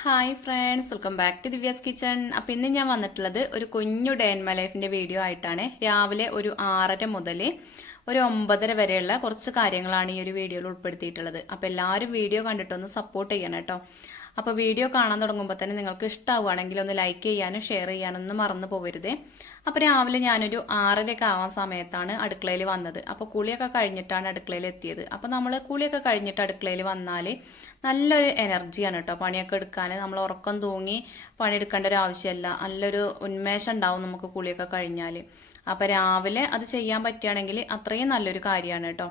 Hi friends, welcome back to Divya's kitchen. അപ്പം ഇന്ന് ഞാൻ വന്നിട്ടുള്ളത് ഒരു കുഞ്ഞു ഡേ ഇൻ മൈ ലൈഫിൻ്റെ വീഡിയോ ആയിട്ടാണ്. രാവിലെ ഒരു 6:30 മുതൽ ഒരു 9:30 വരെയുള്ള കുറച്ച് കാര്യങ്ങളാണ് ഈ ഒരു വീഡിയോയിൽ ഉൾപ്പെടുത്തിയിട്ടുള്ളത്. അപ്പോൾ എല്ലാവരും വീഡിയോ കണ്ടിട്ടൊന്ന് സപ്പോർട്ട് ചെയ്യണം കേട്ടോ. അപ്പോൾ വീഡിയോ കാണാൻ തുടങ്ങുമ്പോൾ തന്നെ നിങ്ങൾക്ക് ഇഷ്ടമാവുകയാണെങ്കിൽ ഒന്ന് ലൈക്ക് ചെയ്യാനും ഷെയർ ചെയ്യാനും ഒന്നും മറന്നു പോകരുതേ. അപ്പോൾ രാവിലെ ഞാനൊരു 6:30 ആവാൻ സമയത്താണ് അടുക്കളയിൽ വന്നത്. അപ്പോൾ കുളിയൊക്കെ കഴിഞ്ഞിട്ടാണ് അടുക്കളയിൽ എത്തിയത്. അപ്പോൾ നമ്മൾ കുളിയൊക്കെ കഴിഞ്ഞിട്ട് അടുക്കളയിൽ വന്നാൽ നല്ലൊരു എനർജിയാണ് കേട്ടോ പണിയൊക്കെ എടുക്കാൻ. നമ്മൾ ഉറക്കം തൂങ്ങി പണിയെടുക്കേണ്ട ഒരു ആവശ്യമല്ല, നല്ലൊരു ഉന്മേഷം ഉണ്ടാവും നമുക്ക് കുളിയൊക്കെ കഴിഞ്ഞാൽ. അപ്പോൾ രാവിലെ അത് ചെയ്യാൻ പറ്റുകയാണെങ്കിൽ അത്രയും നല്ലൊരു കാര്യമാണ് കേട്ടോ.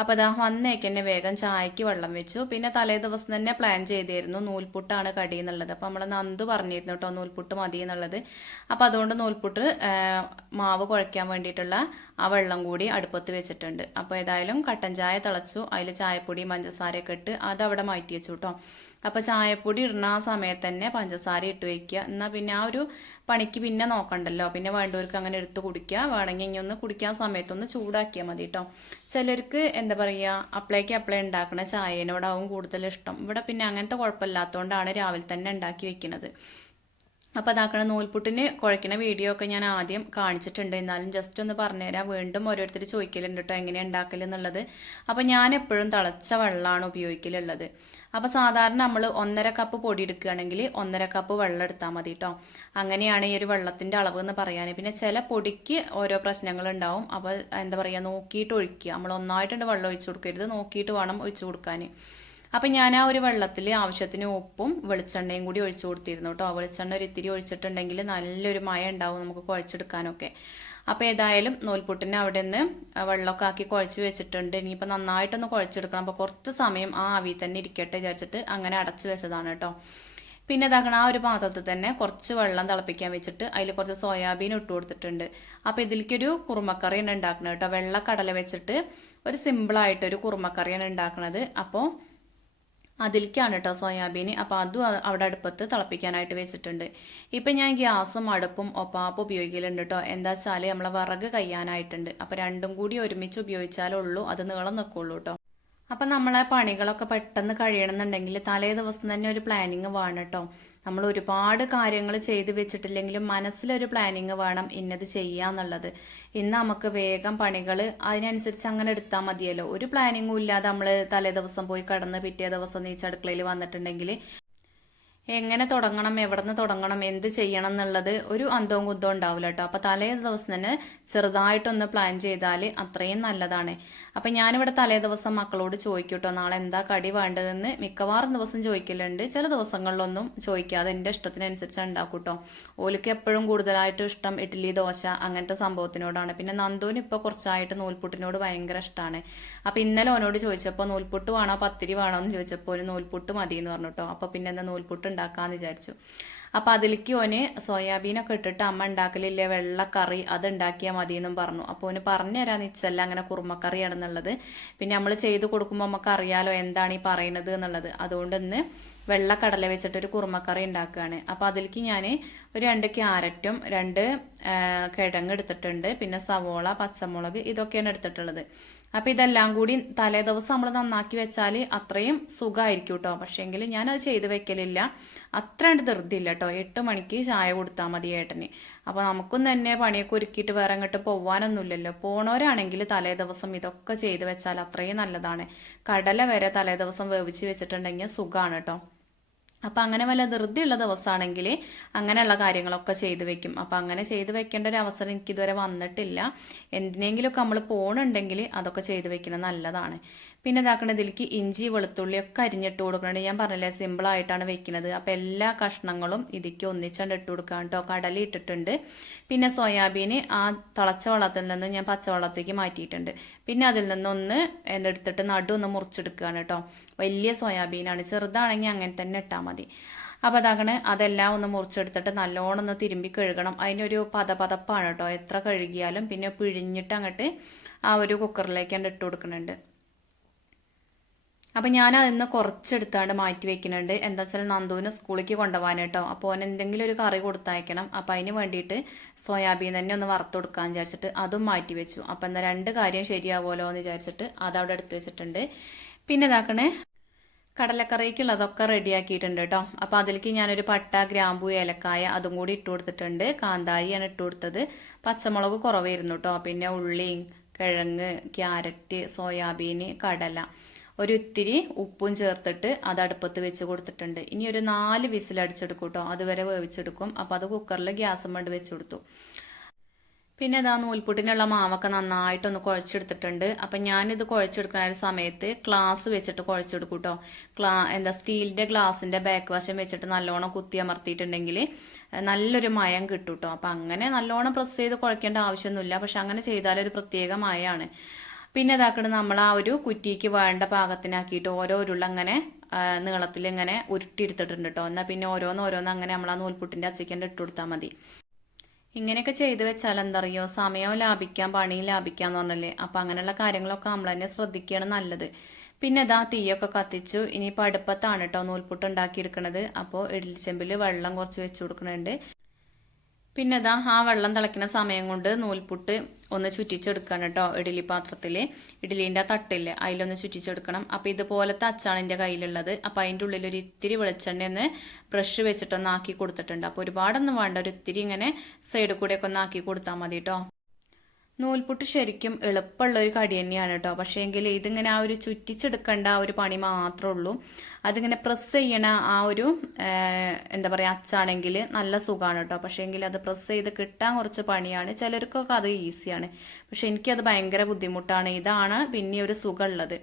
അപ്പോൾ അതാ വന്നേക്ക് തന്നെ വേഗം ചായക്ക് വെള്ളം വെച്ചു. പിന്നെ തലേ ദിവസം തന്നെ പ്ലാൻ ചെയ്തിരുന്നു നൂൽപുട്ടാണ് കടി എന്നുള്ളത്. അപ്പോൾ നമ്മൾ നന്ദു പറഞ്ഞിരുന്നു കേട്ടോ നൂൽപുട്ട് മതി എന്നുള്ളത്. അപ്പോൾ അതുകൊണ്ട് നൂൽപുട്ട് മാവ് കുഴയ്ക്കാൻ വേണ്ടിയിട്ടുള്ള ആ വെള്ളം കൂടി അടുപ്പത്ത് വെച്ചിട്ടുണ്ട്. അപ്പോൾ ഏതായാലും കട്ടൻ ചായ തിളച്ചു, അതിൽ ചായപ്പൊടി പഞ്ചസാരയൊക്കെ ഇട്ട് അതവിടെ മാറ്റി വെച്ചു കേട്ടോ. അപ്പോൾ ചായപ്പൊടി ഇടുന്ന ആ സമയത്ത് തന്നെ പഞ്ചസാര ഇട്ട് വയ്ക്കുക. എന്നാൽ പിന്നെ ആ ഒരു പണിക്ക് പിന്നെ നോക്കണ്ടല്ലോ. പിന്നെ വേണ്ടവർക്ക് അങ്ങനെ എടുത്ത് കുടിക്കുക, വേണമെങ്കിൽ ഇനി ഒന്ന് കുടിക്കാൻ സമയത്തൊന്ന് ചൂടാക്കിയാൽ മതി കേട്ടോ. ചിലർക്ക് എന്താ പറയുക അപ്ലൈ ഉണ്ടാക്കുന്ന ചായനോടാവും കൂടുതൽ ഇഷ്ടം. ഇവിടെ പിന്നെ അങ്ങനത്തെ കുഴപ്പമില്ലാത്തതുകൊണ്ടാണ് രാവിലെ തന്നെ ഉണ്ടാക്കി വെക്കുന്നത്. അപ്പോൾ അതാക്കണ നൂൽപുട്ടിന് കുഴക്കുന്ന വീഡിയോ ഒക്കെ ഞാൻ ആദ്യം കാണിച്ചിട്ടുണ്ട്. എന്നാലും ജസ്റ്റ് ഒന്ന് പറഞ്ഞുതരാം. വീണ്ടും ഓരോരുത്തർ ചോദിക്കലുണ്ട് കേട്ടോ എങ്ങനെ ഉണ്ടാക്കൽ എന്നുള്ളത്. അപ്പോൾ ഞാൻ എപ്പോഴും തിളച്ച വെള്ളമാണ് ഉപയോഗിക്കലുള്ളത്. അപ്പോൾ സാധാരണ നമ്മൾ 1.5 കപ്പ് പൊടി എടുക്കുകയാണെങ്കിൽ 1.5 കപ്പ് വെള്ളം എടുത്താൽ മതി കേട്ടോ. അങ്ങനെയാണ് ഈ ഒരു വെള്ളത്തിൻ്റെ അളവ് എന്ന് പറയാൻ. പിന്നെ ചില പൊടിക്ക് ഓരോ പ്രശ്നങ്ങളുണ്ടാവും. അപ്പോൾ എന്താ പറയുക നോക്കിയിട്ട് ഒഴിക്കുക. നമ്മൾ ഒന്നായിട്ടുണ്ട് വെള്ളം ഒഴിച്ചു കൊടുക്കരുത്, നോക്കിയിട്ട് വേണം ഒഴിച്ചു കൊടുക്കാൻ. അപ്പം ഞാൻ ആ ഒരു വെള്ളത്തിൽ ആവശ്യത്തിന് ഉപ്പും വെളിച്ചെണ്ണയും കൂടി ഒഴിച്ചു കൊടുത്തിരുന്നു കേട്ടോ. വെളിച്ചെണ്ണ ഒരു ഇത്തിരി ഒഴിച്ചിട്ടുണ്ടെങ്കിൽ നല്ലൊരു മയം ഉണ്ടാവും നമുക്ക് കുഴച്ചെടുക്കാനൊക്കെ. അപ്പോൾ ഏതായാലും നൂൽപുട്ടിനെ അവിടെ നിന്ന് വെള്ളമൊക്കെ ആക്കി കുഴച്ച് വെച്ചിട്ടുണ്ട്. ഇനിയിപ്പോൾ നന്നായിട്ടൊന്ന് കുഴച്ചെടുക്കണം. അപ്പോൾ കുറച്ച് സമയം ആ ആവി തന്നെ ഇരിക്കട്ടെ വിചാരിച്ചിട്ട് അങ്ങനെ അടച്ചു വെച്ചതാണ് കേട്ടോ. പിന്നെ ഇതാക്കണം ആ ഒരു പാത്രത്തിൽ തന്നെ കുറച്ച് വെള്ളം തിളപ്പിക്കാൻ വെച്ചിട്ട് അതിൽ കുറച്ച് സോയാബീൻ ഇട്ട് കൊടുത്തിട്ടുണ്ട്. അപ്പോൾ ഇതിലേക്കൊരു കുറുമക്കറിയാണ് ഉണ്ടാക്കുന്നത് കേട്ടോ. വെള്ള കടല വെച്ചിട്ട് ഒരു സിമ്പിളായിട്ടൊരു കുറുമക്കറിയാണ് ഉണ്ടാക്കുന്നത്. അപ്പോൾ അതിലേക്കാണ് കേട്ടോ സോയാബീൻ. അപ്പോൾ അതും അവിടെ അടുപ്പത്ത് തിളപ്പിക്കാനായിട്ട് വെച്ചിട്ടുണ്ട്. ഇപ്പം ഞാൻ ഗ്യാസും അടുപ്പും ഒപ്പാപ്പ് ഉപയോഗിക്കലുണ്ട് കേട്ടോ. എന്താ വെച്ചാൽ നമ്മളെ വിറക് കയ്യാനായിട്ടുണ്ട്. അപ്പോൾ രണ്ടും കൂടി ഒരുമിച്ച് ഉപയോഗിച്ചാലുള്ളൂ അത് നീളം നിൽക്കുള്ളൂ കേട്ടോ. അപ്പം നമ്മളെ പണികളൊക്കെ പെട്ടെന്ന് കഴിയണമെന്നുണ്ടെങ്കിൽ തലേ ദിവസം തന്നെ ഒരു പ്ലാനിങ് വേണം കേട്ടോ. നമ്മൾ ഒരുപാട് കാര്യങ്ങൾ ചെയ്ത് വെച്ചിട്ടില്ലെങ്കിലും മനസ്സിലൊരു പ്ലാനിങ് വേണം ഇന്നത് ചെയ്യാന്നുള്ളത്. ഇന്ന് നമുക്ക് വേഗം പണികൾ അതിനനുസരിച്ച് അങ്ങനെ എടുത്താൽ മതിയല്ലോ. ഒരു പ്ലാനിങ്ങും ഇല്ലാതെ നമ്മൾ തലേ ദിവസം പോയി കടന്ന് പിറ്റേ ദിവസം നീച്ച് അടുക്കളയിൽ വന്നിട്ടുണ്ടെങ്കിൽ എങ്ങനെ തുടങ്ങണം, എവിടെ നിന്ന് തുടങ്ങണം, എന്ത് ചെയ്യണം എന്നുള്ളത് ഒരു അന്തവും കുന്തവും ഉണ്ടാവില്ല കേട്ടോ. അപ്പോൾ തലേ ദിവസം തന്നെ ചെറുതായിട്ടൊന്ന് പ്ലാൻ ചെയ്താൽ അത്രയും നല്ലതാണ്. അപ്പം ഞാനിവിടെ തലേ ദിവസം മക്കളോട് ചോദിക്കും കേട്ടോ നാളെ എന്താ കടി വേണ്ടതെന്ന്. മിക്കവാറും ദിവസം ചോദിക്കലുണ്ട്, ചില ദിവസങ്ങളിലൊന്നും ചോദിക്കാതെ എൻ്റെ ഇഷ്ടത്തിനനുസരിച്ച് ഉണ്ടാക്കും കേട്ടോ. ഓലിക്ക് എപ്പോഴും കൂടുതലായിട്ട് ഇഷ്ടം ഇഡ്ഡലി ദോശ അങ്ങനത്തെ സംഭവത്തിനോടാണ്. പിന്നെ നന്ദുവിന് ഇപ്പോൾ കുറച്ചായിട്ട് നൂൽപുട്ടിനോട് ഭയങ്കര ഇഷ്ടമാണ്. അപ്പോൾ ഇന്നലെ ഓനോട് ചോദിച്ചപ്പോൾ നൂൽപുട്ട് വേണോ പത്തിരി വേണോ എന്ന് ചോദിച്ചപ്പോൾ ഒരു നൂൽപുട്ട് മതി എന്ന് പറഞ്ഞു കേട്ടോ. അപ്പോൾ പിന്നെ എന്താ നൂൽപുട്ട് ഉണ്ടാക്കാമെന്ന് വിചാരിച്ചു. അപ്പോൾ അതിലേക്ക് ഓന് സോയാബീനൊക്കെ ഇട്ടിട്ട് അമ്മ ഉണ്ടാക്കലില്ലേ വെള്ളക്കറി അത് ഉണ്ടാക്കിയാൽ മതി എന്നും പറഞ്ഞു. അപ്പോൾ ഓന് പറഞ്ഞു തരാൻ ഇച്ചല്ല അങ്ങനെ കുറുമക്കറിയാണെന്നുള്ളത്. പിന്നെ നമ്മൾ ചെയ്ത് കൊടുക്കുമ്പോൾ നമുക്ക് അറിയാലോ എന്താണ് ഈ പറയുന്നത് എന്നുള്ളത്. അതുകൊണ്ട് ഇന്ന് വെള്ളക്കടല വെച്ചിട്ടൊരു കുറുമക്കറി ഉണ്ടാക്കുകയാണ്. അപ്പോൾ അതിലേക്ക് ഞാൻ ഒരു 2 ക്യാരറ്റും 2 കിഴങ്ങ് എടുത്തിട്ടുണ്ട്. പിന്നെ സവോള പച്ചമുളക് ഇതൊക്കെയാണ് എടുത്തിട്ടുള്ളത്. അപ്പോൾ ഇതെല്ലാം കൂടി തലേ ദിവസം നമ്മൾ നന്നാക്കി വെച്ചാൽ അത്രയും സുഖമായിരിക്കും കേട്ടോ. പക്ഷേങ്കിൽ ഞാനത് ചെയ്ത് വെക്കലില്ല, അത്ര ധൃതിയില്ല കേട്ടോ. 8 മണിക്ക് ചായ കൊടുത്താൽ മതി ഏട്ടന്. അപ്പോൾ നമുക്കും തന്നെ പണിയൊക്കെ ഒരുക്കിയിട്ട് വേറെ അങ്ങോട്ട് പോകാനൊന്നുമില്ലല്ലോ. പോണവരാണെങ്കിൽ തലേ ദിവസം ഇതൊക്കെ ചെയ്ത് വെച്ചാൽ അത്രയും നല്ലതാണ്. കടല വരെ തലേ ദിവസം വേവിച്ച് വെച്ചിട്ടുണ്ടെങ്കിൽ സുഖമാണ് കേട്ടോ. അപ്പം അങ്ങനെ വല്ല ധൃതിയുള്ള ദിവസമാണെങ്കിൽ അങ്ങനെയുള്ള കാര്യങ്ങളൊക്കെ ചെയ്ത് വെക്കും. അപ്പം അങ്ങനെ ചെയ്ത് വെക്കേണ്ട ഒരു അവസരം എനിക്കിതുവരെ വന്നിട്ടില്ല. എന്തിനെങ്കിലുമൊക്കെ നമ്മൾ പോകണുണ്ടെങ്കിൽ അതൊക്കെ ചെയ്ത് വെക്കുന്നത് നല്ലതാണ്. പിന്നെ ഇതാക്കണ ഇതിലേക്ക് ഇഞ്ചി വെളുത്തുള്ളിയൊക്കെ അരിഞ്ഞിട്ട് കൊടുക്കണുണ്ട്. ഞാൻ പറഞ്ഞില്ലേ സിമ്പിളായിട്ടാണ് വെക്കുന്നത്. അപ്പോൾ എല്ലാ കഷ്ണങ്ങളും ഇതിലേക്ക് ഒന്നിച്ചാണ്ട് ഇട്ട് കൊടുക്കാം കേട്ടോ. കടല ഇട്ടിട്ടുണ്ട്. പിന്നെ സോയാബീന് ആ തിളച്ച വെള്ളത്തിൽ നിന്ന് ഞാൻ പച്ചവെള്ളത്തേക്ക് മാറ്റിയിട്ടുണ്ട്. പിന്നെ അതിൽ നിന്നൊന്ന് എന്തെടുത്തിട്ട് ഒന്ന് മുറിച്ചെടുക്കുകയാണ് കേട്ടോ. വലിയ സോയാബീനാണ്, ചെറുതാണെങ്കിൽ അങ്ങനെ തന്നെ ഇട്ടാൽ മതി. അപ്പോൾ അതാകണേ അതെല്ലാം ഒന്ന് മുറിച്ചെടുത്തിട്ട് നല്ലോണം ഒന്ന് തിരുമ്പി കഴുകണം. അതിനൊരു പതപ്പാണ് കേട്ടോ എത്ര കഴുകിയാലും. പിന്നെ പിഴിഞ്ഞിട്ട് അങ്ങോട്ട് ആ ഒരു കുക്കറിലേക്ക് ഇട്ട് കൊടുക്കുന്നുണ്ട്. അപ്പം ഞാൻ അതിന്ന് കുറച്ചെടുത്താണ്ട് മാറ്റി വെക്കുന്നുണ്ട്. എന്താ വെച്ചാൽ നന്ദുവിന് സ്കൂളിലേക്ക് കൊണ്ടുപോകാൻ കേട്ടോ. അപ്പോൾ അവൻ എന്തെങ്കിലും ഒരു കറി കൊടുത്തയക്കണം. അപ്പോൾ അതിന് വേണ്ടിയിട്ട് സോയാബീൻ തന്നെ ഒന്ന് വറുത്ത് കൊടുക്കാമെന്ന് വിചാരിച്ചിട്ട് അതും മാറ്റി വെച്ചു. അപ്പം എന്താ 2 കാര്യം ശരിയാവുമല്ലോ എന്ന് വിചാരിച്ചിട്ട് അതവിടെ എടുത്ത് വെച്ചിട്ടുണ്ട്. പിന്നെ ഇതാക്കണേ കടലക്കറിക്കുള്ളതൊക്കെ റെഡിയാക്കിയിട്ടുണ്ട് കേട്ടോ. അപ്പോൾ അതിലേക്ക് ഞാനൊരു പട്ട, ഗ്രാമ്പു, ഏലക്കായ അതും കൂടി ഇട്ട് കൊടുത്തിട്ടുണ്ട്. കാന്താരിയാണ് ഇട്ട് കൊടുത്തത്. പച്ചമുളക് കുറവായിരുന്നു കേട്ടോ. പിന്നെ ഉള്ളി, കിഴങ്ങ്, ക്യാരറ്റ്, സോയാബീൻ, കടല, ഒരു ഇത്തിരി ഉപ്പും ചേർത്തിട്ട് അത് അടുപ്പത്ത് വെച്ച് കൊടുത്തിട്ടുണ്ട്. ഇനി ഒരു 4 വിസിൽ അടിച്ചെടുക്കും കേട്ടോ. അതുവരെ വേവിച്ചെടുക്കും. അപ്പോൾ അത് കുക്കറിൽ ഗ്യാസും കൊണ്ട് വെച്ച് കൊടുത്തു. പിന്നെ ഇതാ നൂൽപുട്ടിനുള്ള മാവൊക്കെ നന്നായിട്ടൊന്ന് കുഴച്ചെടുത്തിട്ടുണ്ട്. അപ്പം ഞാനിത് കുഴച്ചെടുക്കുന്ന ഒരു സമയത്ത് ഗ്ലാസ് വെച്ചിട്ട് കുഴച്ചെടുക്കും കേട്ടോ. സ്റ്റീലിൻ്റെ ഗ്ലാസിൻ്റെ ബാക്ക് വശം വെച്ചിട്ട് നല്ലോണം കുത്തി അമർത്തിയിട്ടുണ്ടെങ്കിൽ നല്ലൊരു മയം കിട്ടും കേട്ടോ. അപ്പം അങ്ങനെ നല്ലോണം പ്രസ് ചെയ്ത് കുഴക്കേണ്ട ആവശ്യമൊന്നുമില്ല. പക്ഷെ അങ്ങനെ ചെയ്താലൊരു പ്രത്യേക മയമാണ്. പിന്നെ ഇതാക്കണത് നമ്മൾ ആ ഒരു കുറ്റിക്ക് വേണ്ട പാകത്തിനാക്കിയിട്ട് ഓരോ ഉരുള അങ്ങനെ നീളത്തിൽ ഇങ്ങനെ ഉരുട്ടിയെടുത്തിട്ടുണ്ട് കേട്ടോ. എന്നാൽ പിന്നെ ഓരോന്ന് അങ്ങനെ നമ്മൾ ആ നൂൽപുട്ടിൻ്റെ അച്ചയ്ക്കണ്ട് ഇട്ട് കൊടുത്താൽ മതി. ഇങ്ങനെയൊക്കെ ചെയ്ത് വെച്ചാൽ എന്തറിയോ, സമയവും ലാഭിക്കാം, പണിയും ലാഭിക്കാന്ന് പറഞ്ഞല്ലേ. അപ്പം അങ്ങനെയുള്ള കാര്യങ്ങളൊക്കെ നമ്മൾ തന്നെ ശ്രദ്ധിക്കുകയാണ് നല്ലത്. പിന്നെ ഇതാ തീയൊക്കെ കത്തിച്ചു. ഇനിയിപ്പോൾ അടുപ്പത്താണ് കേട്ടോ നൂൽപുട്ട് ഉണ്ടാക്കിയെടുക്കണത്. അപ്പോൾ ഇഡ്ഡലിച്ചെമ്പിൽ വെള്ളം കുറച്ച് വെച്ച് കൊടുക്കുന്നുണ്ട്. പിന്നെ ഇതാ ആ വെള്ളം തിളയ്ക്കുന്ന സമയം കൊണ്ട് നൂൽപുട്ട് ഒന്ന് ചുറ്റിച്ചെടുക്കണം കേട്ടോ. ഇഡ്ഡലി പാത്രത്തിൽ ഇഡ്ഡലീൻ്റെ തട്ടില്ലേ അതിലൊന്ന് ചുറ്റിച്ചെടുക്കണം. അപ്പോൾ ഇതുപോലത്തെ അച്ചാണ് എൻ്റെ കയ്യിലുള്ളത്. അപ്പോൾ അതിൻ്റെ ഉള്ളിൽ ഒരു ഇത്തിരി വെളിച്ചെണ്ണ ഒന്ന് ബ്രഷ് വെച്ചിട്ടൊന്ന് ആക്കി കൊടുത്തിട്ടുണ്ട്. അപ്പോൾ ഒരുപാടൊന്നും വേണ്ട, ഒരു ഇത്തിരി ഇങ്ങനെ സൈഡിൽ കൂടെയൊക്കെ ഒന്ന് ആക്കി കൊടുത്താൽ മതി കേട്ടോ. നൂൽപുട്ട് ശരിക്കും എളുപ്പമുള്ള ഒരു കടി തന്നെയാണ് കേട്ടോ. പക്ഷേ എങ്കിൽ ഇതിങ്ങനെ ആ ഒരു ചുറ്റിച്ചെടുക്കേണ്ട ആ ഒരു പണി മാത്രമേ ഉള്ളൂ. അതിങ്ങനെ പ്രസ് ചെയ്യണ ആ ഒരു എന്താ പറയുക അച്ചാണെങ്കിൽ നല്ല സുഖമാണ് കേട്ടോ. പക്ഷേ എങ്കിൽ അത് പ്രസ് ചെയ്ത് കിട്ടാൻ കുറച്ച് പണിയാണ്. ചിലർക്കൊക്കെ അത് ഈസിയാണ്. പക്ഷെ എനിക്കത് ഭയങ്കര ബുദ്ധിമുട്ടാണ്. ഇതാണ് പിന്നെ ഒരു സുഖമുള്ളത്.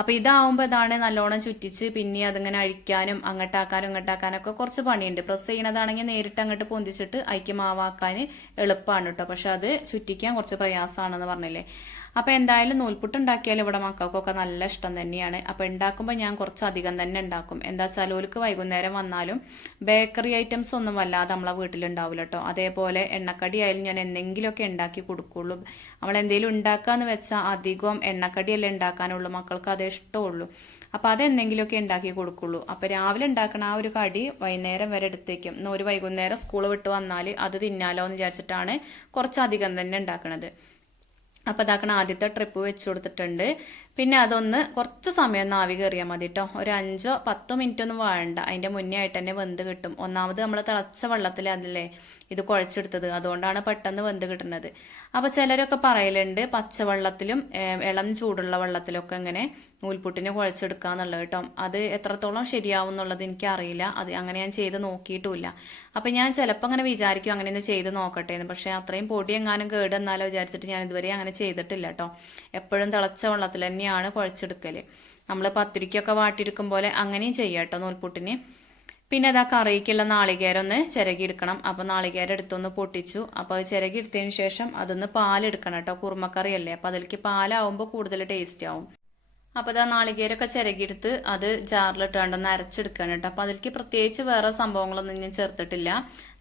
അപ്പോൾ ഇതാവുമ്പോൾ ഇതാണ് നല്ലോണം ചുറ്റിച്ച് പിന്നെ അതിങ്ങനെ അഴിക്കാനും അങ്ങോട്ടാക്കാനും ഇങ്ങോട്ടാക്കാനൊക്കെ കുറച്ച് പണിയുണ്ട്. പ്രസ് ചെയ്യണതാണെങ്കിൽ നേരിട്ട് അങ്ങോട്ട് പൊന്തിച്ചിട്ട് അയക്ക് മാവാക്കാൻ എളുപ്പമാണ് കേട്ടോ. പക്ഷെ അത് ചുറ്റിക്കാൻ കുറച്ച് പ്രയാസമാണെന്ന് പറഞ്ഞില്ലേ. അപ്പോൾ എന്തായാലും നൂൽപുട്ട് ഉണ്ടാക്കിയാലും ഇവിടെ മക്കൾക്കൊക്കെ നല്ല ഇഷ്ടം തന്നെയാണ്. അപ്പോൾ ഉണ്ടാക്കുമ്പോൾ ഞാൻ കുറച്ചധികം തന്നെ ഉണ്ടാക്കും. എന്താ വെച്ചാൽ ഓർക്ക് വൈകുന്നേരം വന്നാലും ബേക്കറി ഐറ്റംസ് ഒന്നും വല്ലാതെ നമ്മളെ വീട്ടിലുണ്ടാവില്ല കേട്ടോ. അതേപോലെ എണ്ണക്കടി ആയാലും ഞാൻ എന്തെങ്കിലുമൊക്കെ ഉണ്ടാക്കി കൊടുക്കുള്ളൂ. നമ്മളെന്തെങ്കിലും ഉണ്ടാക്കാന്ന് വെച്ചാൽ അധികം എണ്ണക്കടിയല്ലേ ഉണ്ടാക്കാനുള്ളൂ. മക്കൾക്ക് അതേ ഇഷ്ടമുള്ളൂ. അപ്പോൾ അതെന്തെങ്കിലുമൊക്കെ ഉണ്ടാക്കി കൊടുക്കുള്ളൂ. അപ്പോൾ രാവിലെ ഉണ്ടാക്കണ ആ ഒരു കടി വൈകുന്നേരം വരെ എടുത്ത് വയ്ക്കും. ഇന്ന് ഒരു വൈകുന്നേരം സ്കൂൾ വിട്ട് വന്നാൽ അത് തിന്നാലോ എന്ന് വിചാരിച്ചിട്ടാണ് കുറച്ചധികം തന്നെ ഉണ്ടാക്കണത്. അപ്പോൾ ഇതാക്കണ ആദ്യത്തെ ട്രിപ്പ് വെച്ച് കൊടുത്തിട്ടുണ്ട്. പിന്നെ അതൊന്ന് കുറച്ച് സമയം ഒന്ന് ആവി കയറിയാൽ മതി കേട്ടോ. ഒരു 5-10 മിനിറ്റ് ഒന്നും വേണ്ട. അതിൻ്റെ മുന്നേ ആയിട്ട് തന്നെ വെന്ത് കിട്ടും. ഒന്നാമത് നമ്മൾ തിളച്ച വെള്ളത്തിൽ അതല്ലേ ഇത് കുഴച്ചെടുത്തത്, അതുകൊണ്ടാണ് പെട്ടെന്ന് വെന്ത് കിട്ടുന്നത്. അപ്പോൾ ചിലരൊക്കെ പറയലുണ്ട് പച്ചവെള്ളത്തിലും ഇളം ചൂടുള്ള വെള്ളത്തിലൊക്കെ ഇങ്ങനെ നൂൽപുട്ടിനെ കുഴച്ചെടുക്കാന്നുള്ളത് കേട്ടോ. അത് എത്രത്തോളം ശരിയാവും എന്നുള്ളത് എനിക്കറിയില്ല. അത് അങ്ങനെ ഞാൻ ചെയ്ത് നോക്കിയിട്ടുമില്ല. അപ്പം ഞാൻ ചിലപ്പോൾ അങ്ങനെ വിചാരിക്കും അങ്ങനെ ഒന്ന് ചെയ്ത് നോക്കട്ടെ എന്ന്. പക്ഷേ അത്രയും പൊടി എങ്ങാനും കേടെന്നാലോ വിചാരിച്ചിട്ട് ഞാൻ ഇതുവരെ അങ്ങനെ ചെയ്തിട്ടില്ല കേട്ടോ. എപ്പോഴും തിളച്ച വെള്ളത്തിൽ തന്നെയാണ് കുഴച്ചെടുക്കൽ. നമ്മൾ പത്തിരിക്കൊക്കെ വാട്ടിയെടുക്കും പോലെ അങ്ങനെയും ചെയ്യാം കേട്ടോ നൂൽപുട്ടിന്. പിന്നെ അതാ കറിക്കുള്ള നാളികേരം ഒന്ന് ചിരകിയെടുക്കണം. അപ്പോൾ നാളികേരം എടുത്തൊന്ന് പൊട്ടിച്ചു. അപ്പോൾ അത് ചിരകി എടുത്തതിന് ശേഷം അതൊന്ന് പാലെടുക്കണം കേട്ടോ. കുറുമക്കറിയല്ലേ, അപ്പോൾ അതിലേക്ക് പാലാവുമ്പോൾ കൂടുതൽ ടേസ്റ്റ് ആവും. അപ്പോൾ ഇതാ നാളികേരമൊക്കെ ചിരകിയെടുത്ത് അത് ജാറിലിട്ടാണ്ടൊന്ന് അരച്ചെടുക്കുകയാണ് കേട്ടോ. അപ്പോൾ അതിലേക്ക് പ്രത്യേകിച്ച് വേറെ സംഭവങ്ങളൊന്നും ഞാൻ ചേർത്തിട്ടില്ല.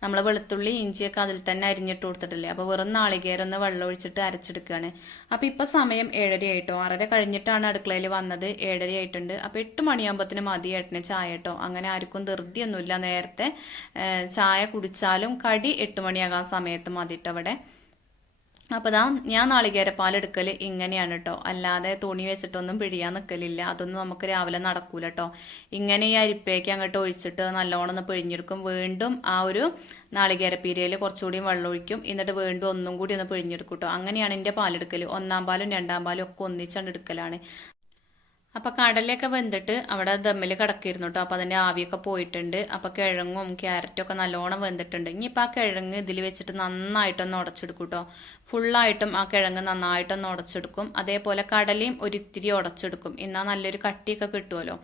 നമ്മൾ വെളുത്തുള്ളി ഇഞ്ചിയൊക്കെ അതിൽ തന്നെ അരിഞ്ഞിട്ട് കൊടുത്തിട്ടില്ലേ. അപ്പോൾ വെറും നാളികേരം ഒന്ന് വെള്ളം ഒഴിച്ചിട്ട് അരച്ചെടുക്കുകയാണ്. അപ്പോൾ ഇപ്പോൾ സമയം 7:30 ആയിട്ടോ. 6:30 കഴിഞ്ഞിട്ടാണ് അടുക്കളയിൽ വന്നത്. 7:30 ആയിട്ടുണ്ട്. അപ്പോൾ 8 മണിയാകുമ്പോഴത്തേന് മതി ഏട്ടന് ചായ കേട്ടോ. അങ്ങനെ ആർക്കും ധൃതിയൊന്നുമില്ല. നേരത്തെ ചായ കുടിച്ചാലും കടി 8 മണിയാകാൻ സമയത്ത് മതി കേട്ടോ അവിടെ. അപ്പോൾ ദാ ഞാൻ നാളികേരപ്പാൽ എടുക്കൽ ഇങ്ങനെയാണ് കേട്ടോ. അല്ലാതെ തുണി വെച്ചിട്ടൊന്നും പിഴിയാൻ നിൽക്കലില്ല. അതൊന്നും നമുക്ക് രാവിലെ നടക്കൂല കേട്ടോ. ഇങ്ങനെ ഈ അരിപ്പയ്ക്ക് അങ്ങോട്ട് ഒഴിച്ചിട്ട് നല്ലോണം ഒന്ന് പിഴിഞ്ഞെടുക്കും. വീണ്ടും ആ ഒരു നാളികേരപ്പീരയിൽ കുറച്ചുകൂടി വെള്ളം ഒഴിക്കും. എന്നിട്ട് വീണ്ടും ഒന്നും കൂടി ഒന്ന് പിഴിഞ്ഞെടുക്കും കേട്ടോ. അങ്ങനെയാണ് എൻ്റെ പാലെടുക്കൽ. 1-ാം പാലും 2-ാം പാലും ഒക്കെ ഒന്നിച്ചാണ് എടുക്കലാണ്. അപ്പോൾ കടലയൊക്കെ വെന്തിട്ട് അവിടെ ദമ്മിൽ കിടക്കിയിരുന്നു കേട്ടോ. അപ്പോൾ അതിൻ്റെ ആവിയൊക്കെ പോയിട്ടുണ്ട്. അപ്പോൾ കിഴങ്ങും ക്യാരറ്റും ഒക്കെ നല്ലോണം വെന്തിട്ടുണ്ട്. ഇനിയിപ്പോൾ ആ കിഴങ്ങ് ഇതിൽ വെച്ചിട്ട് നന്നായിട്ടൊന്ന് ഉടച്ചെടുക്കും കേട്ടോ. ഫുള്ളായിട്ടും ആ കിഴങ്ങ് നന്നായിട്ടൊന്ന് ഉടച്ചെടുക്കും. അതേപോലെ കടലയും ഒരിത്തിരി ഉടച്ചെടുക്കും. എന്നാൽ നല്ലൊരു കട്ടിയൊക്കെ കിട്ടുമല്ലോ.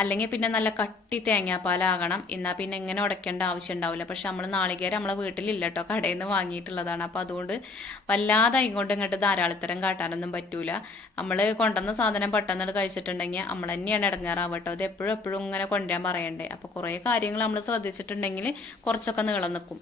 അല്ലെങ്കിൽ പിന്നെ നല്ല കട്ടി തേങ്ങാപ്പാലാകണം. എന്നാൽ പിന്നെ ഇങ്ങനെ ഉടയ്ക്കേണ്ട ആവശ്യം ഉണ്ടാവില്ല. പക്ഷെ നമ്മൾ നാളികേരം നമ്മളെ വീട്ടിലില്ല കേട്ടോ, കടയിൽ നിന്ന് വാങ്ങിയിട്ടുള്ളതാണ്. അപ്പോൾ അതുകൊണ്ട് വല്ലാതെ ഇങ്ങോട്ട് ധാരാളിത്തരം കാട്ടാനൊന്നും പറ്റൂല. നമ്മൾ കൊണ്ടുവന്ന സാധനം പെട്ടെന്ന് കഴിച്ചിട്ടുണ്ടെങ്കിൽ നമ്മൾ തന്നെയാണ് ഇടങ്ങാറാവുക കേട്ടോ. അത് എപ്പോഴും ഇങ്ങനെ കൊണ്ടുവരാൻ പറയണ്ടേ. അപ്പോൾ കുറേ കാര്യങ്ങൾ നമ്മൾ ശ്രദ്ധിച്ചിട്ടുണ്ടെങ്കിൽ കുറച്ചൊക്കെ നീളം നിൽക്കും.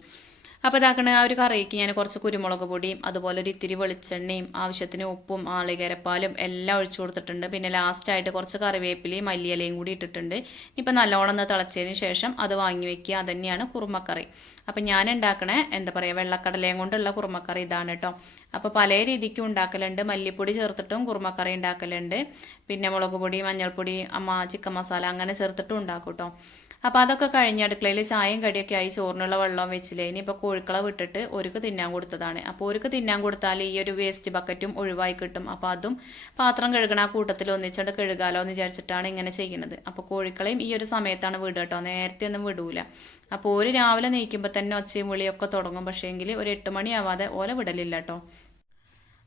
അപ്പോൾ ഇതാക്കണ ആ ഒരു കറിക്ക് ഞാൻ കുറച്ച് കുരുമുളക് പൊടിയും അതുപോലെ ഒരു ഇത്തിരി വെളിച്ചെണ്ണയും ആവശ്യത്തിന് ഉപ്പും നാളികേരപ്പാലും എല്ലാം ഒഴിച്ചു കൊടുത്തിട്ടുണ്ട്. പിന്നെ ലാസ്റ്റായിട്ട് കുറച്ച് കറിവേപ്പിലയും മല്ലിയിലയും കൂടി ഇട്ടിട്ടുണ്ട്. ഇപ്പം നല്ലോണം ഒന്ന് തിളച്ചതിന് ശേഷം അത് വാങ്ങി വെക്കുക. അത് തന്നെയാണ് കുറുമക്കറി. അപ്പം ഞാൻ ഉണ്ടാക്കണേ എന്താ പറയുക വെള്ളക്കടലയും കൊണ്ടുള്ള കുറുമക്കറി ഇതാണ് കേട്ടോ. അപ്പോൾ പല രീതിക്കും ഉണ്ടാക്കലുണ്ട്. മല്ലിപ്പൊടി ചേർത്തിട്ടും കുറുമക്കറി ഉണ്ടാക്കലുണ്ട്. പിന്നെ മുളക് പൊടി മഞ്ഞൾപ്പൊടി ചിക്കൻ മസാല അങ്ങനെ ചേർത്തിട്ടും ഉണ്ടാക്കും കേട്ടോ. അപ്പോൾ അതൊക്കെ കഴിഞ്ഞ് അടുക്കളയിൽ ചായയും കടിയൊക്കെ ആയി ചോറിനുള്ള വെള്ളം വെച്ചില്ലേ. ഇനിയിപ്പോൾ കോഴിക്കളെ വിട്ടിട്ട് ഒരുക്ക് തിന്നാൻ കൊടുത്തതാണ്. അപ്പോൾ ഒരുക്ക് തിന്നാൻ കൊടുത്താൽ ഈ ഒരു വേസ്റ്റ് ബക്കറ്റും ഒഴിവായി കിട്ടും. അപ്പോൾ അതും പാത്രം കഴുകണ ആ കൂട്ടത്തിൽ ഒന്നിച്ചോണ്ട് കഴുകാലോ എന്ന് വിചാരിച്ചിട്ടാണ് ഇങ്ങനെ ചെയ്യുന്നത്. അപ്പോൾ കോഴിക്കളെയും ഈ ഒരു സമയത്താണ് വിടുക കേട്ടോ, നേരത്തെ ഒന്നും വിടൂല. അപ്പോൾ ഒരു രാവിലെ നീക്കുമ്പോൾ തന്നെ ഒച്ചയും വിളിയൊക്കെ തുടങ്ങും. പക്ഷേങ്കിൽ ഒരു 8 മണിയാവാതെ ഓല വിടലില്ല കേട്ടോ.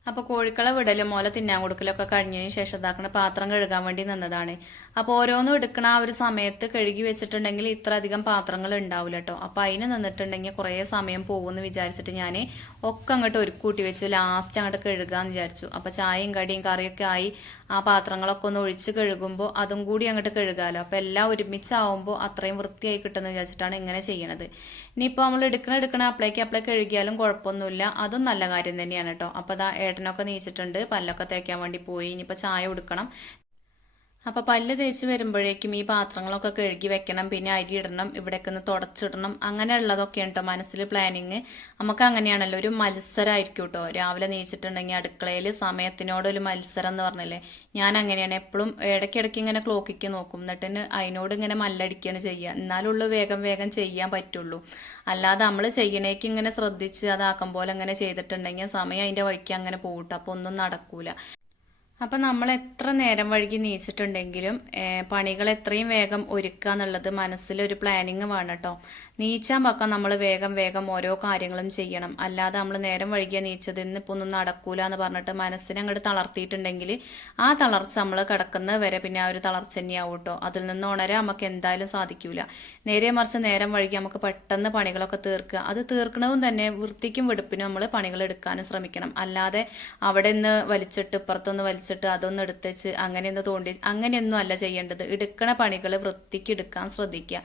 അപ്പോൾ കോഴിക്കളെ വിടലും ഓല തിന്നാൻ കൊടുക്കലൊക്കെ കഴിഞ്ഞതിന് ശേഷം ഇതാക്കണ പാത്രം കഴുകാൻ വേണ്ടി നിന്നതാണ്. അപ്പോൾ ഓരോന്നും എടുക്കണ ആ ഒരു സമയത്ത് കഴുകി വെച്ചിട്ടുണ്ടെങ്കിൽ ഇത്ര അധികം പാത്രങ്ങൾ ഉണ്ടാവില്ല കേട്ടോ. അപ്പോൾ അതിന് നിന്നിട്ടുണ്ടെങ്കിൽ കുറേ സമയം പോകുമെന്ന് വിചാരിച്ചിട്ട് ഞാൻ ഒക്കെ അങ്ങോട്ട് ഒരുക്കൂട്ടി വെച്ചു. ലാസ്റ്റ് അങ്ങോട്ട് കഴുകാമെന്ന് വിചാരിച്ചു. അപ്പോൾ ചായയും കടിയും കറിയൊക്കെ ആയി ആ പാത്രങ്ങളൊക്കെ ഒന്ന് ഒഴിച്ച് കഴുകുമ്പോൾ അതും കൂടി അങ്ങോട്ട് കഴുകാമല്ലോ. അപ്പോൾ എല്ലാം ഒരുമിച്ചാവുമ്പോൾ അത്രയും വൃത്തിയായി കിട്ടുമെന്ന് വിചാരിച്ചിട്ടാണ് ഇങ്ങനെ ചെയ്യണത്. ഇനിയിപ്പോൾ നമ്മൾ എടുക്കണ അപ്ലൈ കഴുകിയാലും കുഴപ്പമൊന്നുമില്ല. അതും നല്ല കാര്യം തന്നെയാണ് കേട്ടോ. അപ്പോൾ അതാ ഏട്ടനൊക്കെ നീച്ചിട്ടുണ്ട്, പല്ലൊക്കെ തേക്കാൻ വേണ്ടി പോയി. ഇനിയിപ്പോൾ ചായ കൊടുക്കണം. അപ്പോൾ പല്ല് തേച്ച് വരുമ്പോഴേക്കും ഈ പാത്രങ്ങളൊക്കെ കഴുകി വെക്കണം, പിന്നെ അരി ഇടണം, ഇവിടേക്ക് ഒന്ന് തുടച്ചിടണം, അങ്ങനെയുള്ളതൊക്കെയാണ് കേട്ടോ മനസ്സിൽ പ്ലാനിങ്. നമുക്ക് അങ്ങനെയാണല്ലോ, ഒരു മത്സരമായിരിക്കും കേട്ടോ. രാവിലെ നീച്ചിട്ടുണ്ടെങ്കിൽ അടുക്കളയിൽ സമയത്തിനോടൊരു മത്സരം എന്ന് പറഞ്ഞില്ലേ, ഞാൻ അങ്ങനെയാണ് എപ്പോഴും. ഇടയ്ക്കിടയ്ക്ക് ഇങ്ങനെ ക്ലോക്കിക്ക് നോക്കും, എന്നിട്ട് അതിനോട് ഇങ്ങനെ മല്ലടിക്കുകയാണ് ചെയ്യുക. എന്നാലുള്ളൂ വേഗം വേഗം ചെയ്യാൻ പറ്റുള്ളൂ. അല്ലാതെ നമ്മൾ ചെയ്യണേക്ക് ഇങ്ങനെ ശ്രദ്ധിച്ച് അതാക്കും പോലെ അങ്ങനെ ചെയ്തിട്ടുണ്ടെങ്കിൽ സമയം അതിൻ്റെ വഴിക്ക് അങ്ങനെ പോകട്ടെ, അപ്പോൾ ഒന്നും നടക്കൂല. അപ്പം നമ്മൾ എത്ര നേരം വഴുകി നീച്ചിട്ടുണ്ടെങ്കിലും പണികൾ എത്രയും വേഗം ഒരുക്കുക എന്നുള്ളത് മനസ്സിലൊരു പ്ലാനിങ് വേണം കേട്ടോ. നീച്ചാൻ പക്കം നമ്മൾ വേഗം വേഗം ഓരോ കാര്യങ്ങളും ചെയ്യണം. അല്ലാതെ നമ്മൾ നേരം വഴുകിയ നീച്ചത് ഇന്നിപ്പോൾ ഒന്നും നടക്കൂല എന്ന് പറഞ്ഞിട്ട് മനസ്സിനെ അങ്ങോട്ട് തളർത്തിയിട്ടുണ്ടെങ്കിൽ ആ തളർച്ച നമ്മൾ കിടക്കുന്നത് വരെ പിന്നെ ആ ഒരു തളർച്ച തന്നെയാവും കേട്ടോ. അതിൽ നിന്ന് ഉണരാൻ നമുക്ക് എന്തായാലും സാധിക്കൂല. നേരെ മറിച്ച് നേരം വഴുകി നമുക്ക് പെട്ടെന്ന് പണികളൊക്കെ തീർക്കുക. അത് തീർക്കണതും തന്നെ വൃത്തിക്കും വെടുപ്പിനും നമ്മൾ പണികൾ എടുക്കാനും ശ്രമിക്കണം. അല്ലാതെ അവിടെ നിന്ന് വലിച്ചിട്ട് ഇപ്പുറത്തൊന്ന് വലിച്ചിട്ട് അതൊന്ന് എടുത്തേച്ച് അങ്ങനെയൊന്ന് തോണ്ടി അങ്ങനെയൊന്നും അല്ല ചെയ്യേണ്ടത്. എടുക്കണ പണികൾ വൃത്തിക്ക് എടുക്കാൻ ശ്രദ്ധിക്കുക.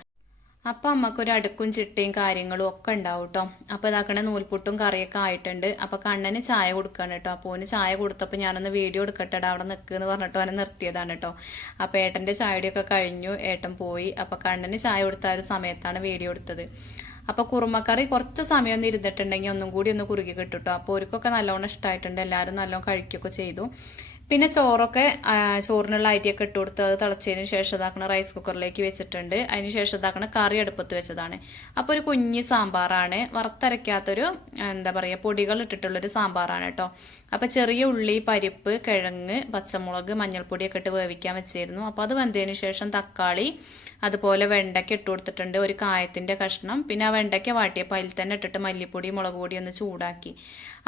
അപ്പം അമ്മക്കൊരു അടുക്കും ചിട്ടയും കാര്യങ്ങളും ഒക്കെ ഉണ്ടാവും കേട്ടോ. അപ്പോൾ ഇതാക്കണ നൂൽപുട്ടും കറിയൊക്കെ ആയിട്ടുണ്ട്. അപ്പോൾ കണ്ണന് ചായ കൊടുക്കുകയാണ് കേട്ടോ. അപ്പോൾ ഓന് ചായ കൊടുത്തപ്പോൾ ഞാനൊന്ന് വീഡിയോ എടുക്കട്ടെ അവിടെ നിൽക്കുമെന്ന് പറഞ്ഞിട്ട് അവനെ നിർത്തിയതാണ് കേട്ടോ. അപ്പോൾ ഏട്ടൻ്റെ ചായയുടെയൊക്കെ കഴിഞ്ഞു, ഏട്ടൻ പോയി. അപ്പോൾ കണ്ണന് ചായ കൊടുത്ത ഒരു സമയത്താണ് വീഡിയോ എടുത്തത്. അപ്പോൾ കുറുമക്കറി കുറച്ച് സമയം ഒന്ന് ഇരുന്നിട്ടുണ്ടെങ്കിൽ ഒന്നും കൂടി ഒന്ന് കുറുകി കിട്ടും കേട്ടോ. അപ്പോൾ അവർക്കൊക്കെ നല്ലോണം ഇഷ്ടമായിട്ടുണ്ട്, എല്ലാവരും നല്ലോണം കഴിക്കുകയൊക്കെ ചെയ്തു. പിന്നെ ചോറിനുള്ള അരിയൊക്കെ ഇട്ട് കൊടുത്ത് അത് തിളച്ചതിന് ശേഷം ഇതാക്കണ റൈസ് കുക്കറിലേക്ക് വെച്ചിട്ടുണ്ട്. അതിന് ശേഷം ഇതാക്കണ കറി അടുപ്പത്ത് വെച്ചതാണ്. അപ്പോൾ ഒരു കുഞ്ഞി സാമ്പാറാണ്, വറുത്തരയ്ക്കാത്തൊരു എന്താ പറയുക പൊടികൾ ഇട്ടിട്ടുള്ളൊരു സാമ്പാറാണ് കേട്ടോ. അപ്പോൾ ചെറിയ ഉള്ളി, പരിപ്പ്, കിഴങ്ങ്, പച്ചമുളക്, മഞ്ഞൾപ്പൊടിയൊക്കെ ഇട്ട് വേവിക്കാൻ വെച്ചിരുന്നു. അപ്പോൾ അത് വെന്തതിന് ശേഷം തക്കാളി അതുപോലെ വെണ്ടയ്ക്ക ഇട്ട് കൊടുത്തിട്ടുണ്ട്, ഒരു കായത്തിൻ്റെ കഷ്ണം. പിന്നെ ആ വെണ്ടയ്ക്ക വാട്ടിയപ്പോൾ അതിൽ തന്നെ ഇട്ടിട്ട് മല്ലിപ്പൊടി മുളക് പൊടി ഒന്ന് ചൂടാക്കി.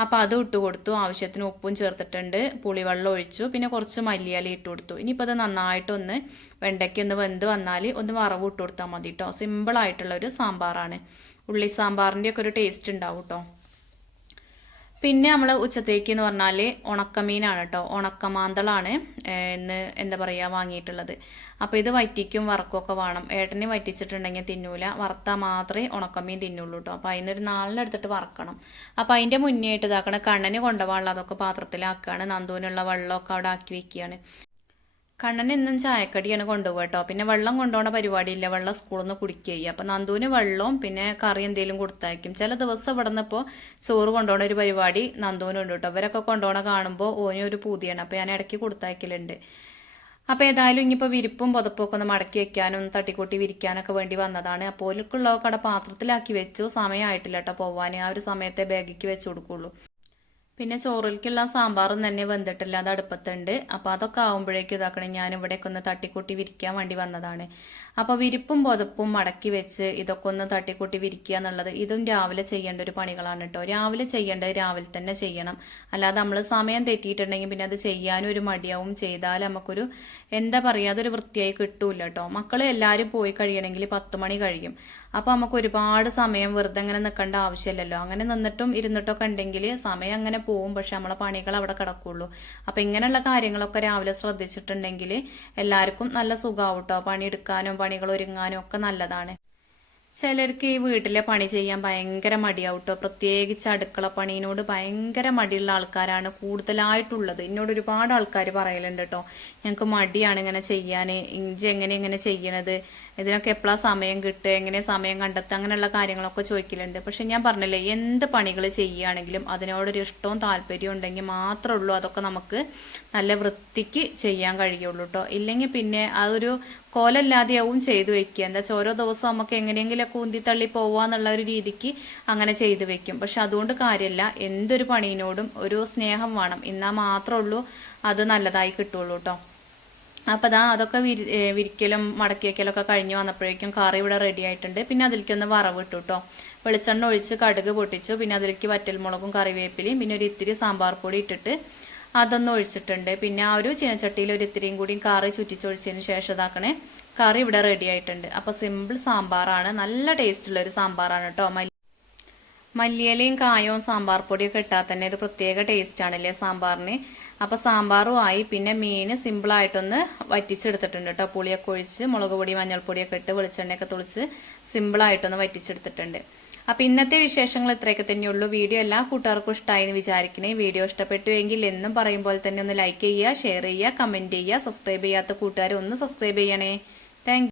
അപ്പോൾ അത് ഇട്ട് കൊടുത്തു. ആവശ്യത്തിന് ഉപ്പും ചേർത്തിട്ടുണ്ട്, പുളിവെള്ളം ഒഴിച്ചു, പിന്നെ കുറച്ച് മല്ലിയില ഇട്ട് കൊടുത്തു. ഇനിയിപ്പോൾ അത് നന്നായിട്ടൊന്ന് വെണ്ടയ്ക്ക ഒന്ന് വെന്ത് വന്നാൽ ഒന്ന് വറവ് ഇട്ട് കൊടുത്താൽ മതി കേട്ടോ. സിമ്പിളായിട്ടുള്ള ഒരു സാമ്പാറാണ്. ഉള്ളി സാമ്പാറിൻ്റെ ഒക്കെ ഒരു ടേസ്റ്റ് ഉണ്ടാവും കേട്ടോ. പിന്നെ നമ്മൾ ഉച്ചത്തേക്ക് എന്ന് പറഞ്ഞാൽ ഉണക്കമീനാണ് കേട്ടോ. ഉണക്കമാന്തളാണ് ഇന്ന് എന്താ പറയുക വാങ്ങിയിട്ടുള്ളത്. അപ്പോൾ ഇത് വറ്റിക്കും വറക്കുമൊക്കെ വേണം. ഏട്ടനെ വറ്റിച്ചിട്ടുണ്ടെങ്കിൽ തിന്നൂല, വറുത്താൽ മാത്രമേ ഉണക്കമീൻ തിന്നുള്ളൂ കേട്ടോ. അപ്പോൾ അതിനൊരു നാളിനെടുത്തിട്ട് വറക്കണം. അപ്പോൾ അതിൻ്റെ മുന്നേ ആയിട്ട് ഇതാക്കണം, കണ്ണന് കൊണ്ടുപോകാനുള്ള അതൊക്കെ പാത്രത്തിലാക്കുകയാണ്. നന്ദുവിനുള്ള വെള്ളമൊക്കെ അവിടെ ആക്കി വെക്കുകയാണ്. കണ്ണൻ എന്നും ചായക്കടിയാണ് കൊണ്ടുപോകുക കേട്ടോ. പിന്നെ വെള്ളം കൊണ്ടുപോകണ പരിപാടിയില്ല, വെള്ളം സ്കൂളിൽ നിന്ന് കുടിക്കുക. അപ്പം നന്ദുവിന് വെള്ളവും പിന്നെ കറി എന്തെങ്കിലും കൊടുത്തയക്കും. ചില ദിവസം ഇവിടെ നിന്നിപ്പോൾ ചോറ് കൊണ്ടുപോകണ ഒരു പരിപാടി നന്ദുവിനുണ്ട് കേട്ടോ. അവരൊക്കെ കൊണ്ടുപോകണ കാണുമ്പോൾ ഓനൊരു പൂതിയാണ്. അപ്പോൾ ഞാൻ ഇടയ്ക്ക് കൊടുത്തയക്കലുണ്ട്. അപ്പോൾ ഏതായാലും ഇനിയിപ്പോൾ വിരിപ്പും പുതപ്പും ഒക്കെ ഒന്ന് മടക്കി വെക്കാനും തട്ടിക്കൂട്ടി വിരിക്കാനൊക്കെ വേണ്ടി വന്നതാണ്. അപ്പോൾ ഓൽക്കുള്ളതൊക്കെ അവിടെ പാത്രത്തിലാക്കി വെച്ചു. സമയമായിട്ടില്ല കേട്ടോ പോവാൻ. ആ ഒരു സമയത്തെ ബാഗിക്ക് വെച്ച് കൊടുക്കുള്ളൂ. പിന്നെ ചോറിലേക്കുള്ള സാമ്പാറും തന്നെ വെന്തിട്ടില്ല, അത് അടുപ്പത്തുണ്ട്. അപ്പോൾ അതൊക്കെ ആകുമ്പോഴേക്കും ഇതാക്കണം, ഞാൻ ഇവിടേക്ക് ഒന്ന് തട്ടിക്കൂട്ടി വിരിക്കാൻ വേണ്ടി വന്നതാണ്. അപ്പോൾ വിരിപ്പും പുതപ്പും മടക്കി വെച്ച് ഇതൊക്കെ ഒന്ന് തട്ടിക്കൂട്ടി വിരിക്കുക എന്നുള്ളത് ഇതും രാവിലെ ചെയ്യേണ്ട ഒരു പണികളാണ് കേട്ടോ. രാവിലെ ചെയ്യേണ്ടത് രാവിലെ തന്നെ ചെയ്യണം. അല്ലാതെ നമ്മൾ സമയം തെറ്റിയിട്ടുണ്ടെങ്കിൽ പിന്നെ അത് ചെയ്യാനും ഒരു മടിയാവും. ചെയ്താൽ നമുക്കൊരു എന്താ പറയുക, അതൊരു വൃത്തിയായി കിട്ടൂല കേട്ടോ. മക്കൾ എല്ലാവരും പോയി കഴിയണമെങ്കിൽ 10 മണി കഴിയും. അപ്പോൾ നമുക്ക് ഒരുപാട് സമയം വെറുതെ അങ്ങനെ നിൽക്കേണ്ട ആവശ്യമില്ലല്ലോ. അങ്ങനെ നിന്നിട്ടും ഇരുന്നിട്ടൊക്കെ ഉണ്ടെങ്കിൽ സമയം അങ്ങനെ പോവും, പക്ഷെ നമ്മളെ പണികൾ അവിടെ കിടക്കുള്ളൂ. അപ്പം ഇങ്ങനെയുള്ള കാര്യങ്ങളൊക്കെ രാവിലെ ശ്രദ്ധിച്ചിട്ടുണ്ടെങ്കിൽ എല്ലാവർക്കും നല്ല സുഖമാവും കേട്ടോ. പണിയെടുക്കാനും പണികൾ ഒരുങ്ങാനും ഒക്കെ നല്ലതാണ്. ചിലർക്ക് ഈ വീട്ടിലെ പണി ചെയ്യാൻ ഭയങ്കര മടിയാവും കേട്ടോ. പ്രത്യേകിച്ച് അടുക്കള പണിയോട് ഭയങ്കര മടിയുള്ള ആൾക്കാരാണ് കൂടുതലായിട്ടുള്ളത്. എന്നോട് ഒരുപാട് ആൾക്കാർ പറയലുണ്ട് കേട്ടോ, ഞങ്ങൾക്ക് മടിയാണ് ഇങ്ങനെ ചെയ്യാൻ, ഇഞ്ചി എങ്ങനെ ചെയ്യണത്, ഇതിനൊക്കെ എപ്പോഴാണ് സമയം കിട്ടുക, എങ്ങനെ സമയം കണ്ടെത്തുക, അങ്ങനെയുള്ള കാര്യങ്ങളൊക്കെ ചോദിക്കലുണ്ട്. പക്ഷെ ഞാൻ പറഞ്ഞില്ലേ, എന്ത് പണികൾ ചെയ്യുകയാണെങ്കിലും അതിനോടൊരു ഇഷ്ടവും താല്പര്യവും ഉണ്ടെങ്കിൽ മാത്രമേ ഉള്ളൂ അതൊക്കെ നമുക്ക് നല്ല വൃത്തിക്ക് ചെയ്യാൻ കഴിയുള്ളൂ കേട്ടോ. ഇല്ലെങ്കിൽ പിന്നെ അതൊരു കോലല്ലാതെയാവും ചെയ്തു വെക്കുക. എന്താ വെച്ചാൽ ഓരോ ദിവസം നമുക്ക് എങ്ങനെയെങ്കിലുമൊക്കെ ഉന്തിത്തള്ളി പോവാന്നുള്ള ഒരു രീതിക്ക് അങ്ങനെ ചെയ്തു വെക്കും. പക്ഷെ അതുകൊണ്ട് കാര്യമില്ല, എന്തൊരു പണീനോടും ഒരു സ്നേഹം വേണം, എന്നാൽ മാത്രമേ ഉള്ളൂ അത് നല്ലതായി കിട്ടുള്ളൂ കേട്ടോ. അപ്പോൾ അതൊക്കെ വിരിക്കലും മടക്കി വയ്ക്കലൊക്കെ കഴിഞ്ഞ് വന്നപ്പോഴേക്കും കറി ഇവിടെ റെഡി ആയിട്ടുണ്ട്. പിന്നെ അതിലേക്കൊന്ന് വറവ് ഇട്ടു കേട്ടോ. വെളിച്ചെണ്ണ ഒഴിച്ച് കടുക് പൊട്ടിച്ചു. പിന്നെ അതിലേക്ക് വറ്റൽമുളകും കറിവേപ്പിലയും പിന്നെ ഒരു ഇത്തിരി സാമ്പാർ പൊടി ഇട്ടിട്ട് അതൊന്നും ഒഴിച്ചിട്ടുണ്ട്. പിന്നെ ആ ഒരു ചീനച്ചട്ടിയിൽ ഒരു ഇത്തിരിയും കൂടി കറി ചുറ്റിച്ചൊഴിച്ചതിന് ശേഷം ഇതാക്കണേ, കറി ഇവിടെ റെഡി ആയിട്ടുണ്ട്. അപ്പോൾ സിമ്പിൾ സാമ്പാറാണ്, നല്ല ടേസ്റ്റുള്ള ഒരു സാമ്പാറാണ് കേട്ടോ. മല്ലിയിലയും കായവും സാമ്പാർ പൊടിയൊക്കെ ഇട്ടാൽ തന്നെ ഒരു പ്രത്യേക ടേസ്റ്റ് ആണല്ലേ സാമ്പാറിന്. അപ്പോൾ സാമ്പാറും ആയി. പിന്നെ മീൻ സിമ്പിളായിട്ടൊന്ന് വറ്റിച്ചെടുത്തിട്ടുണ്ട് കേട്ടോ. പുളിയൊക്കെ ഒഴിച്ച് മുളക് പൊടി മഞ്ഞൾപ്പൊടിയൊക്കെ ഇട്ട് വെളിച്ചെണ്ണയൊക്കെ തുളിച്ച് സിമ്പിളായിട്ടൊന്ന് വറ്റിച്ചെടുത്തിട്ടുണ്ട്. അപ്പോൾ ഇന്നത്തെ വിശേഷങ്ങൾ ഇത്രയൊക്കെ തന്നെയുള്ളൂ. വീഡിയോ എല്ലാ കൂട്ടുകാർക്കും ഇഷ്ടമായി എന്ന് വിചാരിക്കണേ. വീഡിയോ ഇഷ്ടപ്പെട്ടു എങ്കിൽ എന്നും പറയുമ്പോൾ തന്നെ ഒന്ന് ലൈക്ക് ചെയ്യുക, ഷെയർ ചെയ്യുക, കമൻറ്റ് ചെയ്യുക. സബ്സ്ക്രൈബ് ചെയ്യാത്ത കൂട്ടുകാർ ഒന്ന് സബ്സ്ക്രൈബ് ചെയ്യണേ. താങ്ക്